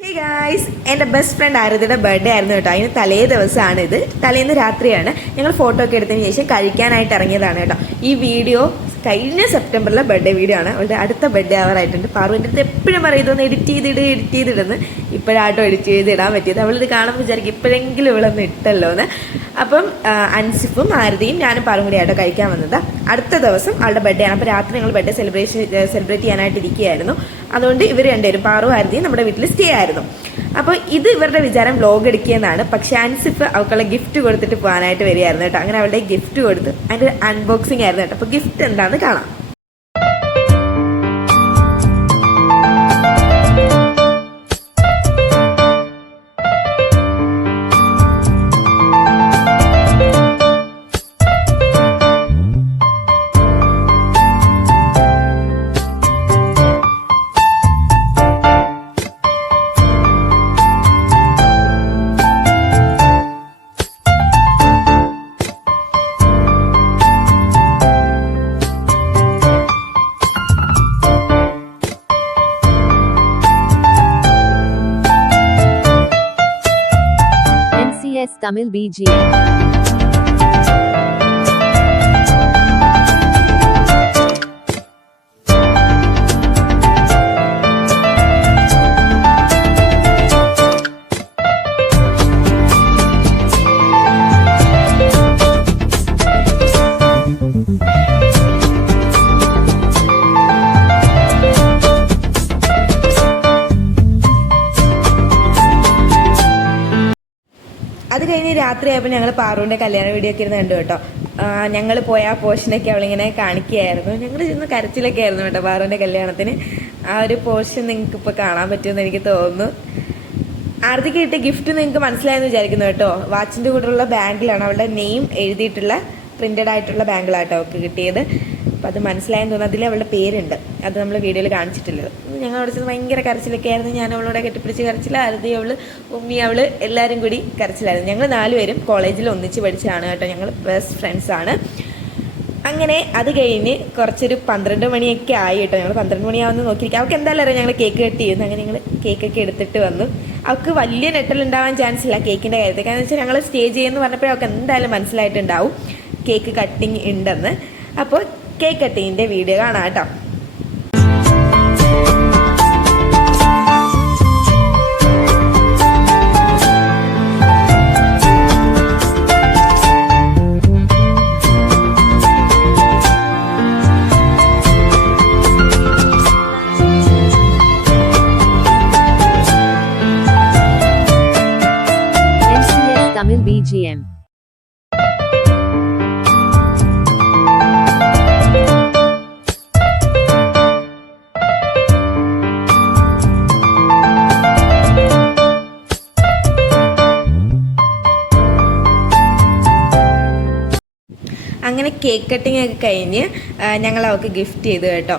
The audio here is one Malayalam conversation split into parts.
ഹേ ഗായ്സ്, എൻ്റെ ബെസ്റ്റ് ഫ്രണ്ട് ആരതിയുടെ ബർത്ത്ഡേ ആയിരുന്നു കേട്ടോ. അതിന് തലേ ദിവസമാണ് ഇത്. തലേന്ന് രാത്രിയാണ് ഞങ്ങൾ ഫോട്ടോ ഒക്കെ എടുത്തതിന് ശേഷം കഴിക്കാനായിട്ട് ഇറങ്ങിയതാണ് കേട്ടോ. ഈ വീഡിയോ കഴിഞ്ഞ സെപ്റ്റംബറിലെ ബർത്ത്ഡേ വീഡിയോ ആണ്. അവളുടെ അടുത്ത ബർത്ത്ഡേ ആവാറായിട്ടുണ്ട്. പാറുവിൻ്റെ അടുത്ത് എപ്പോഴും പറയും ഇതൊന്ന് എഡിറ്റ് ചെയ്തിടുന്ന്. ഇപ്പോഴാട്ടോ എഡിറ്റ് ചെയ്തിടാൻ പറ്റിയത്. അവളിത് കാണുമ്പോൾ വിചാരിക്കും ഇപ്പോഴെങ്കിലും ഇവളൊന്ന് ഇട്ടല്ലോ എന്ന്. അപ്പം അൻസിഫും ആരതിയും ഞാനും പാറും കൂടി ആയിട്ടോ കഴിക്കാൻ വന്നത്. അടുത്ത ദിവസം അവളുടെ ബർത്ത്ഡേ ആണ്. അപ്പോൾ രാത്രി ഞങ്ങൾ ബർത്ത്ഡേ സെലിബ്രേറ്റ് ചെയ്യാനായിട്ട് ഇരിക്കുകയായിരുന്നു. അതുകൊണ്ട് ഇവർ രണ്ടുപേരും പാറും ആരതിയും നമ്മുടെ വീട്ടിൽ സ്റ്റേ ആയിരുന്നു. അപ്പോൾ ഇത് ഇവരുടെ വിചാരം വ്ലോഗ് എടുക്കുകയെന്നാണ്. പക്ഷെ അൻസിഫ് അവൾക്കുള്ള ഗിഫ്റ്റ് കൊടുത്തിട്ട് പോകാനായിട്ട് വരികയായിരുന്നു കേട്ടോ. അങ്ങനെ അവളുടെ ഗിഫ്റ്റ് കൊടുത്ത് അതിൻ്റെ അൺബോക്സിംഗ് ആയിരുന്നു കേട്ടോ. അപ്പോൾ ഗിഫ്റ്റ് എന്താണെന്ന് കാണാം. Tamil BGM. അത് കഴിഞ്ഞ് രാത്രിയായപ്പോൾ ഞങ്ങൾ പാറുവിൻ്റെ കല്യാണ വീഡിയോ ഒക്കെ ഇരുന്ന് കണ്ടു കേട്ടോ. ഞങ്ങൾ പോയ ആ പോർഷനൊക്കെ അവളിങ്ങനെ കാണിക്കുകയായിരുന്നു. ഞങ്ങൾ ചെന്ന് കരച്ചിലൊക്കെ ആയിരുന്നു കേട്ടോ പാറുവിൻ്റെ കല്യാണത്തിന്. ആ ഒരു പോർഷൻ നിങ്ങൾക്ക് ഇപ്പോൾ കാണാൻ പറ്റുമെന്ന് എനിക്ക് തോന്നുന്നു. ആർത്തിക്ക് കിട്ടിയ ഗിഫ്റ്റ് നിങ്ങൾക്ക് മനസ്സിലായെന്ന് വിചാരിക്കുന്നു കേട്ടോ. വാച്ചിൻ്റെ കൂടെയുള്ള ബാങ്കിലാണ് അവളുടെ നെയിം എഴുതിയിട്ടുള്ള പ്രിൻ്റഡ് ആയിട്ടുള്ള ബാങ്കിലാട്ടോ അവൾക്ക് കിട്ടിയത്. അപ്പോൾ അത് മനസ്സിലായെന്ന് തോന്നുന്നു. അതിൽ അവളുടെ പേരുണ്ട്. അത് നമ്മൾ വീഡിയോയിൽ കാണിച്ചിട്ടുള്ളത്. ഞങ്ങൾ അവിടെ ചെന്ന് ഭയങ്കര കരച്ചിലൊക്കെ ആയിരുന്നു. ഞാൻ അവളോടെ കെട്ടിപ്പിടിച്ച് കരച്ചില്ല. ആരതി അവൾ, ഉമ്മി അവൾ, എല്ലാവരും കൂടി കരച്ചിലായിരുന്നു. ഞങ്ങൾ 4 പേരും കോളേജിൽ ഒന്നിച്ച് പഠിച്ചതാണ് കേട്ടോ. ഞങ്ങൾ ബെസ്റ്റ് ഫ്രണ്ട്സാണ്. അങ്ങനെ അത് കഴിഞ്ഞ് കുറച്ചൊരു 12 മണിയൊക്കെ ആയി കേട്ടോ. ഞങ്ങൾ 12 മണിയാവുന്ന നോക്കിയിരിക്കും. അവൾക്ക് എന്തായാലും അറിയാം ഞങ്ങൾ കേക്ക് കട്ട് ചെയ്യുന്നു. അങ്ങനെ ഞങ്ങൾ കേക്കൊക്കെ എടുത്തിട്ട് വന്നു. അവൾക്ക് വലിയ നെട്ടലുണ്ടാവാൻ ചാൻസ് ഇല്ല കേക്കിൻ്റെ കാര്യത്തിൽ. കാരണം വെച്ചാൽ ഞങ്ങൾ സ്റ്റേ ചെയ്യുമെന്ന് പറഞ്ഞപ്പോൾ അവൾക്ക് എന്തായാലും മനസ്സിലായിട്ടുണ്ടാവും കേക്ക് കട്ടിങ് ഉണ്ടെന്ന്. അപ്പോൾ കേക്ക് കട്ടിങ്ങിൻ്റെ വീഡിയോ കാണാം കേട്ടോ. Tamil BGM. അങ്ങനെ കേക്ക് കട്ടിങ് ഒക്കെ കഴിഞ്ഞ് ഞങ്ങൾ അവൾക്ക് ഗിഫ്റ്റ് ചെയ്തു കേട്ടോ.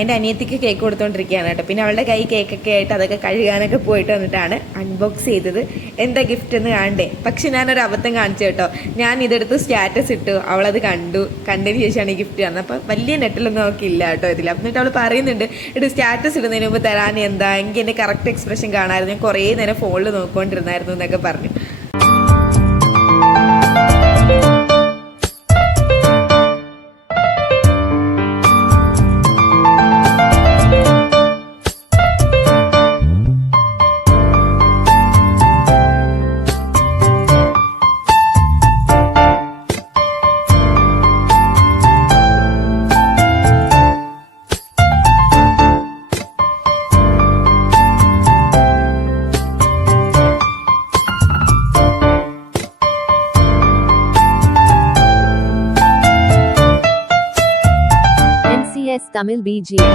എൻ്റെ അനിയത്തിക്ക് കേക്ക് കൊടുത്തോണ്ടിരിക്കുകയാണ് കേട്ടോ. പിന്നെ അവളുടെ കൈ കേക്കൊക്കെ ആയിട്ട് അതൊക്കെ കഴുകാനൊക്കെ പോയിട്ട് വന്നിട്ടാണ് അൺബോക്സ് ചെയ്തത്. എന്താ ഗിഫ്റ്റ് എന്ന് കാണണ്ടേ. പക്ഷെ ഞാനൊരു അബദ്ധം കാണിച്ചു കേട്ടോ. ഞാൻ ഇതെടുത്ത് സ്റ്റാറ്റസ് ഇട്ടു. അവളത് കണ്ടതിന് ശേഷമാണ് ഈ ഗിഫ്റ്റ് തന്നത്. അപ്പം വലിയ നെറ്റിലൊന്നും അവൾക്ക് ഇല്ല കേട്ടോ ഇതിൽ. എന്നിട്ട് അവൾ പറയുന്നുണ്ട് ഇത് സ്റ്റാറ്റസ് ഇടുന്നതിന് മുമ്പ് തരാൻ എന്താ, എനിക്ക് എൻ്റെ കറക്റ്റ് എക്സ്പ്രഷൻ കാണാമായിരുന്നു, ഞാൻ കുറേ നേരം ഫോണിൽ നോക്കിക്കൊണ്ടിരുന്നായിരുന്നു എന്നൊക്കെ പറഞ്ഞു. Tamil BGM.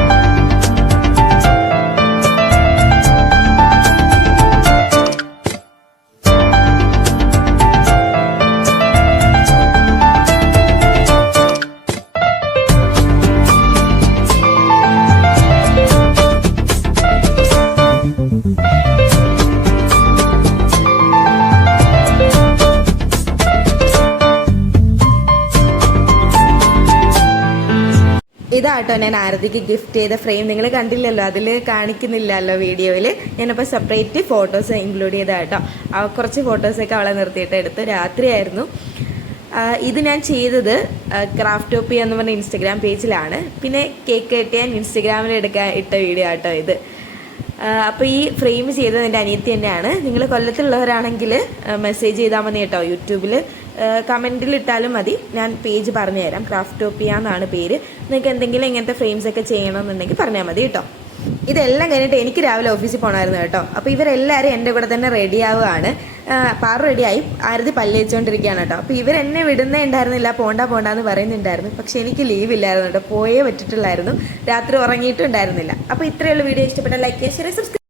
ഇതാട്ടോ ഞാൻ ആരതിക്ക് ഗിഫ്റ്റ് ചെയ്ത ഫ്രെയിം. നിങ്ങൾ കണ്ടില്ലല്ലോ, അതിൽ കാണിക്കുന്നില്ലല്ലോ വീഡിയോയിൽ. ഞാനപ്പോൾ സെപ്പറേറ്റ് ഫോട്ടോസ് ഇൻക്ലൂഡ് ചെയ്താട്ടോ. കുറച്ച് ഫോട്ടോസൊക്കെ അവളെ നിർത്തിയിട്ട് എടുത്ത്. രാത്രിയായിരുന്നു. ഇത് ഞാൻ ചെയ്തത് ക്രാഫ്റ്റോപ്പിയ എന്ന് പറഞ്ഞ ഇൻസ്റ്റഗ്രാം പേജിലാണ്. പിന്നെ കേക്ക് കെട്ടി ഞാൻ ഇൻസ്റ്റഗ്രാമിൽ ഇട്ട വീഡിയോ ആട്ടോ ഇത്. അപ്പോൾ ഈ ഫ്രെയിം ചെയ്തത് എൻ്റെ അനിയത്തി തന്നെയാണ്. നിങ്ങൾ കൊല്ലത്തുള്ളവരാണെങ്കിൽ മെസ്സേജ് ചെയ്താൽ മതി കേട്ടോ. യൂട്യൂബിൽ കമൻറ്റിൽ ഇട്ടാലും മതി, ഞാൻ പേജ് പറഞ്ഞു തരാം. ക്രാഫ്റ്റോപ്പിയ എന്നാണ് പേര്. നിങ്ങൾക്ക് എന്തെങ്കിലും ഇങ്ങനത്തെ ഫ്രെയിംസ് ഒക്കെ ചെയ്യണമെന്നുണ്ടെങ്കിൽ പറഞ്ഞാൽ മതി കേട്ടോ. ഇതെല്ലാം കഴിഞ്ഞിട്ട് എനിക്ക് രാവിലെ ഓഫീസിൽ പോകണമായിരുന്നു കേട്ടോ. അപ്പോൾ ഇവരെല്ലാവരും എൻ്റെ കൂടെ തന്നെ റെഡി ആവുകയാണ്. പാറു റെഡിയായി, ആരതി പല്ല് വെച്ചുകൊണ്ടിരിക്കുകയാണ് കേട്ടോ. അപ്പോൾ ഇവരെന്നെ വിടുന്നേ ഉണ്ടായിരുന്നില്ല, പോണ്ടെന്ന് പറയുന്നുണ്ടായിരുന്നു. പക്ഷെ എനിക്ക് ലീവ് ഇല്ലായിരുന്നു കേട്ടോ, പോയേ പറ്റിട്ടുള്ളായിരുന്നു. രാത്രി ഉറങ്ങിയിട്ടുണ്ടായിരുന്നില്ല. അപ്പോൾ ഇത്രയുള്ള വീഡിയോ ഇഷ്ടപ്പെട്ട ലൈക്ക്, ഷെയർ, സബ്സ്ക്രൈബ്.